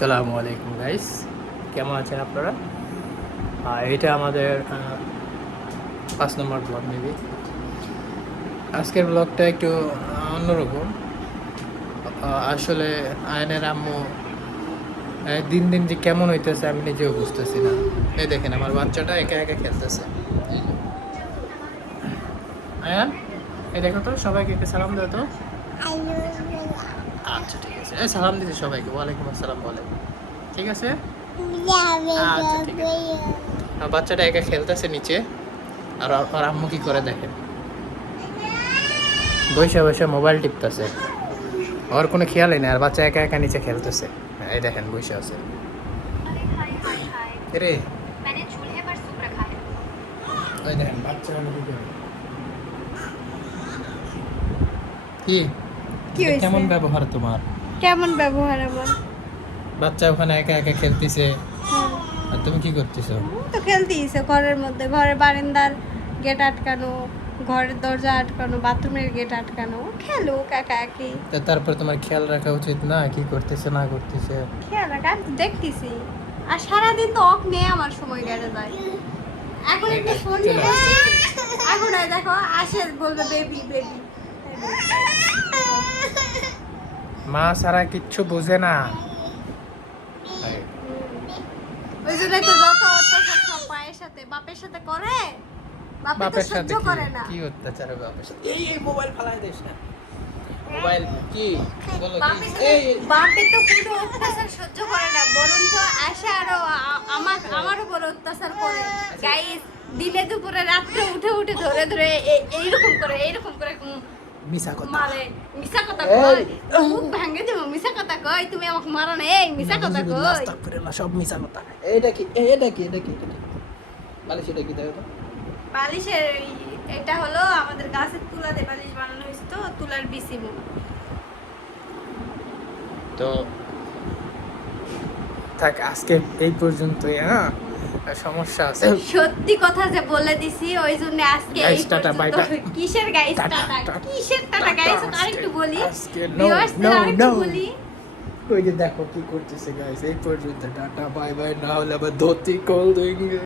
আসসালামু আলাইকুম গাইস, কেমন আছেন আপনারা? এটা আমাদের 5 নম্বর ব্লগ মেবি। আজকের ব্লগটা একটু অন্যরকম। আসলে আয়নের আম্মু দিন দিন যে কেমন হইতেছে আমি নিজেও বুঝতেছি না। এই দেখেন আমার বাচ্চাটা একা একা খেলতেছে। আয়ান, এই দেখো তো, সবাইকে একটু সালাম দাও তো। আচ্ছা ঠিক আছে, এই সালাম দিতে সবাইকে, ওয়ালাইকুম আসসালাম বলে। ঠিক আছে, আচ্ছা ঠিক আছে। বাচ্চাটা একা খেলতেছে নিচে, আর আর আম্মু কি করে দেখেন, বসে বসে মোবাইল টিপতেছে। ওর কোনো খেয়ালই নেই, আর বাচ্চা একা একা নিচে খেলতেছে। এই দেখেন বসে আছে রে। ওই দেখেন বাচ্চা কি কি হয়েছে? কেমন ব্যবহার তোমার? কেমন ব্যবহার আমার? বাচ্চা ওখানে একা একা খেলতেছে, আর তুমি কি করতেছো? তো খেলতেইছে ঘরের মধ্যে, ঘরের বারান্দার গেট আটকানো, ঘরের দরজা আটকানো, বাথরুমের গেট আটকানো, খেলুক একা একই। তো তারপর তোমার খেয়াল রাখা উচিত না, কি করতেছে না করতেছে? খেয়াল রাখ, আমি তো দেখতেছি। আর সারাদিন তো অক নিয়ে আমার সময় কেটে যায়। এখন একটু ফোন নিয়ে আসি, এখন এই দেখো আসে বলবে বেবি বেবি। মা সারা কিচ্ছু বোঝে না। ওই জন্যই তো যত অত্যাচার সব মায়ের সাথে বাপের সাথে করে, বাপে তো বাপের সাথে সহ্য করে না। কি অত্যাচার হবে বাপের সাথে? এই মোবাইল ফালাই দিস না। মোবাইল কি বলো কি? বাপে তো পুরো অত্যাচার সহ্য করে না, বরঞ্চ আশা আরো আমারও বড় অত্যাচার করে। গাইস, দিনে দুপুরে রাত্রে উঠে উঠে ধরে ধরে এইরকম করে মিছা কথা। মারে। মিছা কথা কই, মুখ ভাঙে দেবো। মিছা কথা কই, তুমি আমাকে মারো না। এই মিছা কথা কই, আস্তাগফিরুল্লাহ, সব মিছা কথা। এটা কি এটা কি এটা কি এটা কি? বালিশ এটা কি দেখো তো? বালিশের এটা হলো আমাদের গাছের তুলা দিয়ে বালিশ বানানো হয়েছে, তো তুলার বিসিমু। তো থাক, আজকে এই পর্যন্তই। সমস্যা আছে। সত্যি কথা যে বলে দিছি, ওই জন্য আজকে এই Guys, টাটা, bye, পর্যন্ত। টাটা। কিসের গাইস টাটা, টাটা, টাটা, কিসের টাটা গাইস, আরেকটু বলি। আজকে ভিউয়ার্সদের আরেকটু বলি। ওই যে দেখো কি করতেছে গাইস, এই পর্যন্ত টাটা বাই বাই, না হলে আবার ধোতি কল দেंगे।